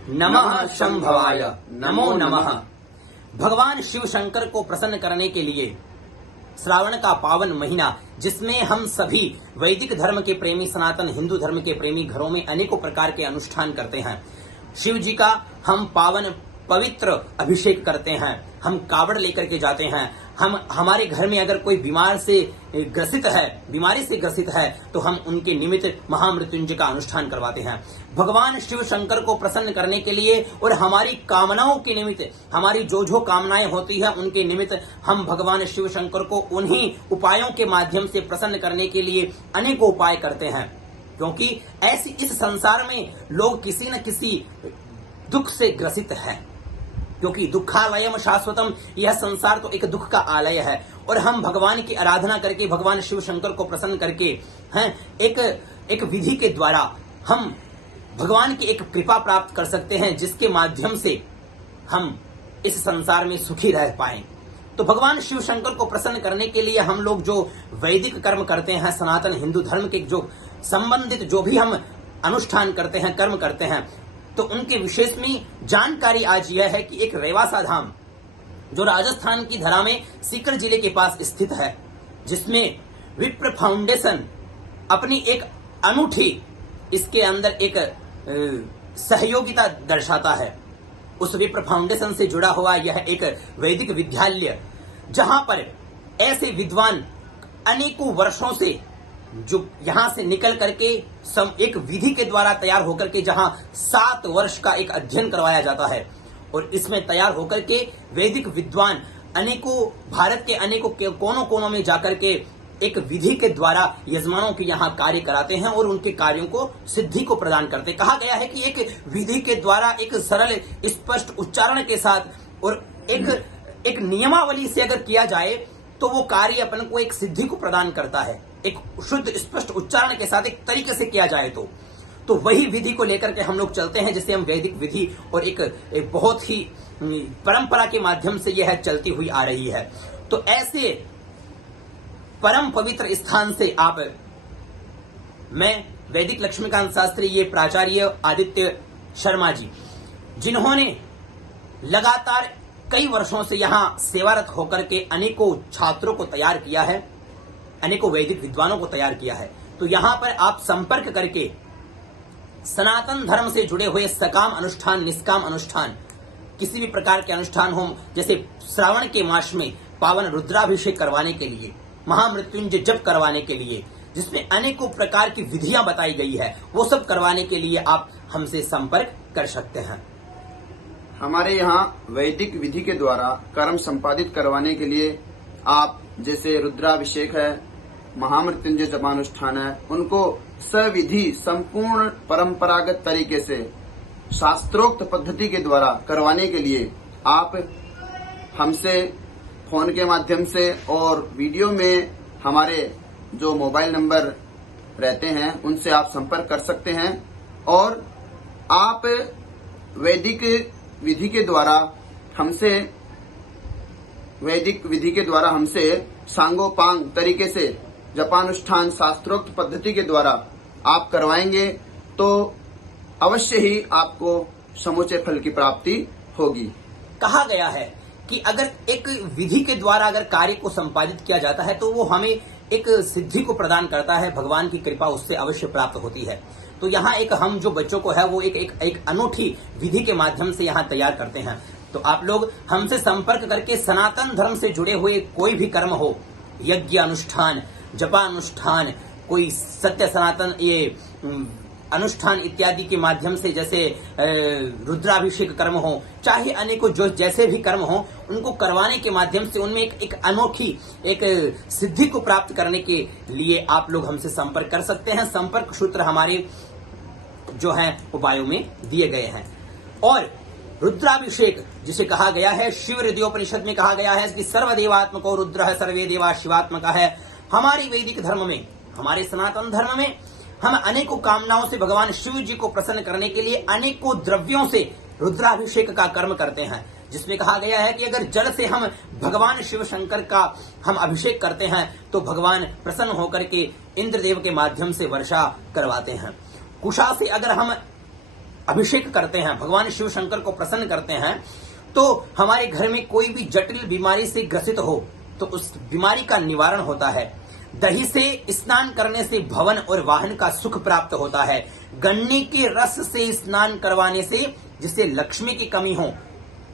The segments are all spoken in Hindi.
नमः शंभवाय नमो नमः। भगवान शिव शंकर को प्रसन्न करने के लिए श्रावण का पावन महीना, जिसमें हम सभी वैदिक धर्म के प्रेमी, सनातन हिंदू धर्म के प्रेमी घरों में अनेकों प्रकार के अनुष्ठान करते हैं। शिव जी का हम पावन पवित्र अभिषेक करते हैं, हम कावड़ लेकर के जाते हैं। हम हमारे घर में अगर कोई बीमारी से ग्रसित है तो हम उनके निमित्त महामृत्युंजय का अनुष्ठान करवाते हैं। भगवान शिव शंकर को प्रसन्न करने के लिए और हमारी कामनाओं के निमित्त, हमारी जो कामनाएं होती है उनके निमित्त हम भगवान शिव शंकर को उन्हीं उपायों के माध्यम से प्रसन्न करने के लिए अनेकों उपाय करते हैं। क्योंकि ऐसी इस संसार में लोग किसी न किसी दुख से ग्रसित है, क्योंकि दुखालयम शाश्वतम, यह संसार तो एक दुख का आलय है। और हम भगवान की आराधना करके, भगवान शिव शंकर को प्रसन्न करके एक विधि के द्वारा हम भगवान की एक कृपा प्राप्त कर सकते हैं, जिसके माध्यम से हम इस संसार में सुखी रह पाएं। तो भगवान शिव शंकर को प्रसन्न करने के लिए हम लोग जो वैदिक कर्म करते हैं, सनातन हिंदू धर्म के जो संबंधित जो भी हम अनुष्ठान करते हैं, कर्म करते हैं, तो उनके विशेष में जानकारी आज यह है कि एक रेवासा धाम जो राजस्थान की धरा में सीकर जिले के पास स्थित है, जिसमें विप्र फाउंडेशन अपनी एक अनूठी, इसके अंदर एक सहयोगिता दर्शाता है। उस विप्र फाउंडेशन से जुड़ा हुआ यह एक वैदिक विद्यालय, जहां पर ऐसे विद्वान अनेकों वर्षों से जो यहां से निकल करके एक विधि के द्वारा तैयार होकर के, जहां 7 वर्ष का एक अध्ययन करवाया जाता है, और इसमें तैयार होकर के वैदिक विद्वान अनेकों भारत के अनेकों कोनों कोनों में जाकर के एक विधि के द्वारा यजमानों के यहाँ कार्य कराते हैं और उनके कार्यों को सिद्धि को प्रदान करते हैं। कहा गया है कि एक विधि के द्वारा एक सरल स्पष्ट उच्चारण के साथ और एक नियमावली से अगर किया जाए तो वो कार्य अपन को एक सिद्धि को प्रदान करता है। एक शुद्ध स्पष्ट उच्चारण के साथ एक तरीके से किया जाए तो वही विधि को लेकर के हम लोग चलते हैं, जिसे हम वैदिक विधि और एक बहुत ही परंपरा के माध्यम से यह चलती हुई आ रही है। तो ऐसे परम पवित्र स्थान से मैं वैदिक लक्ष्मीकांत शास्त्री, ये प्राचार्य आदित्य शर्मा जी, जिन्होंने लगातार कई वर्षों से यहां सेवारत होकर के अनेकों छात्रों को तैयार किया है, अनेकों वैदिक विद्वानों को तैयार किया है। तो यहां पर आप संपर्क करके सनातन धर्म से जुड़े हुए सकाम अनुष्ठान, निष्काम अनुष्ठान, किसी भी प्रकार के अनुष्ठान हो, जैसे श्रावण के मास में पावन रुद्राभिषेक करवाने के लिए, महामृत्युंजय जप करवाने के लिए, जिसमें अनेकों प्रकार की विधियां बताई गई है, वो सब करवाने के लिए आप हमसे संपर्क कर सकते हैं। हमारे यहाँ वैदिक विधि के द्वारा कर्म संपादित करवाने के लिए आप जैसे रुद्राभिषेक है, महामृत्युंजय जपानुष्ठान है, उनको सविधि संपूर्ण परंपरागत तरीके से शास्त्रोक्त पद्धति के द्वारा करवाने के लिए आप हमसे फोन के माध्यम से और वीडियो में हमारे जो मोबाइल नंबर रहते हैं उनसे आप संपर्क कर सकते हैं। और आप वैदिक विधि के द्वारा हमसे सांगोपांग तरीके से जपानुष्ठान शास्त्रोक्त पद्धति के द्वारा आप करवाएंगे तो अवश्य ही आपको समूचे फल की प्राप्ति होगी। कहा गया है कि अगर एक विधि के द्वारा अगर कार्य को संपादित किया जाता है तो वो हमें एक सिद्धि को प्रदान करता है, भगवान की कृपा उससे अवश्य प्राप्त होती है। तो यहाँ एक हम जो बच्चों को है वो एक अनूठी विधि के माध्यम से यहाँ तैयार करते हैं। तो आप लोग हमसे संपर्क करके सनातन धर्म से जुड़े हुए कोई भी कर्म हो, यज्ञ अनुष्ठान, जपानुष्ठान, कोई सत्य सनातन ये अनुष्ठान इत्यादि के माध्यम से, जैसे रुद्राभिषेक कर्म हो, चाहे अनेकों जो जैसे भी कर्म हो, उनको करवाने के माध्यम से उनमें एक अनोखी एक सिद्धि को प्राप्त करने के लिए आप लोग हमसे संपर्क कर सकते हैं। संपर्क सूत्र हमारे जो हैं वो बायो में दिए गए हैं। और रुद्राभिषेक जिसे कहा गया है, शिव हृदयोपनिषद में कहा गया है कि सर्वदेवात्मको रुद्र सर्वे देवा शिवात्मक है। हमारी वैदिक धर्म में, हमारे सनातन धर्म में हम अनेकों कामनाओं से भगवान शिव जी को प्रसन्न करने के लिए अनेकों द्रव्यों से रुद्राभिषेक का कर्म करते हैं, जिसमें कहा गया है कि अगर जल से हम भगवान शिव शंकर का हम अभिषेक करते हैं तो भगवान प्रसन्न होकर के इंद्रदेव के माध्यम से वर्षा करवाते हैं। कुशा से अगर हम अभिषेक करते हैं, भगवान शिव शंकर को प्रसन्न करते हैं, तो हमारे घर में कोई भी जटिल बीमारी से ग्रसित हो तो उस बीमारी का निवारण होता है। दही से स्नान करने से भवन और वाहन का सुख प्राप्त होता है। गन्ने के रस से स्नान करवाने से जिससे लक्ष्मी की कमी हो,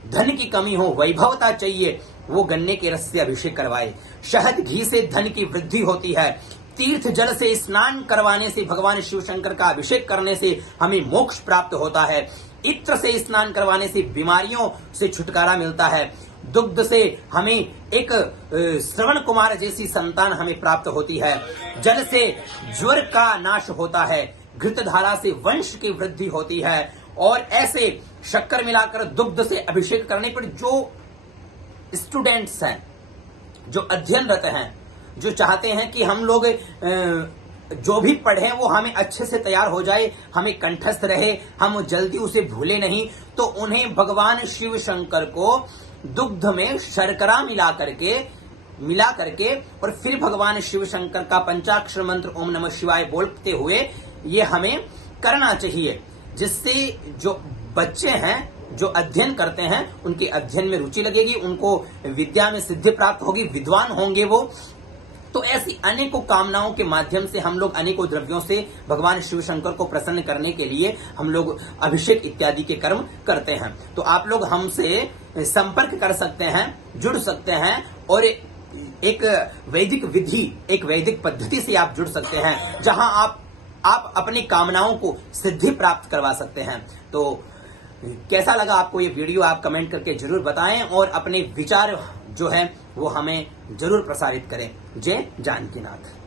धन की कमी हो, वैभवता चाहिए, वो गन्ने के रस से अभिषेक करवाए। शहद घी से धन की वृद्धि होती है। तीर्थ जल से स्नान करवाने से, भगवान शिव शंकर का अभिषेक करने से हमें मोक्ष प्राप्त होता है। इत्र से स्नान करवाने से बीमारियों से छुटकारा मिलता है। दुग्ध से हमें एक श्रवण कुमार जैसी संतान हमें प्राप्त होती है। जल से ज्वर का नाश होता है। घृत धारा से वंश की वृद्धि होती है। और ऐसे शक्कर मिलाकर दुग्ध से अभिषेक करने पर जो स्टूडेंट्स हैं, जो अध्ययनरत हैं, जो चाहते हैं कि हम लोग जो भी पढ़ें वो हमें अच्छे से तैयार हो जाए, हमें कंठस्थ रहे, हम जल्दी उसे भूले नहीं, तो उन्हें भगवान शिव शंकर को दुग्ध में शर्करा मिला करके और फिर भगवान शिव शंकर का पंचाक्षर मंत्र ओम नमः शिवाय बोलते हुए ये हमें करना चाहिए, जिससे जो बच्चे हैं, जो अध्ययन करते हैं, उनके अध्ययन में रुचि लगेगी, उनको विद्या में सिद्धि प्राप्त होगी, विद्वान होंगे वो। तो ऐसी अनेकों कामनाओं के माध्यम से हम लोग अनेकों द्रव्यों से भगवान शिव शंकर को प्रसन्न करने के लिए हम लोग अभिषेक इत्यादि के कर्म करते हैं। तो आप लोग हमसे संपर्क कर सकते हैं, जुड़ सकते हैं और एक वैदिक विधि, एक वैदिक पद्धति से आप जुड़ सकते हैं, जहां आप अपनी कामनाओं को सिद्धि प्राप्त करवा सकते हैं। तो कैसा लगा आपको ये वीडियो, आप कमेंट करके जरूर बताएं और अपने विचार जो है वो हमें जरूर प्रसारित करें। जय जानकीनाथ।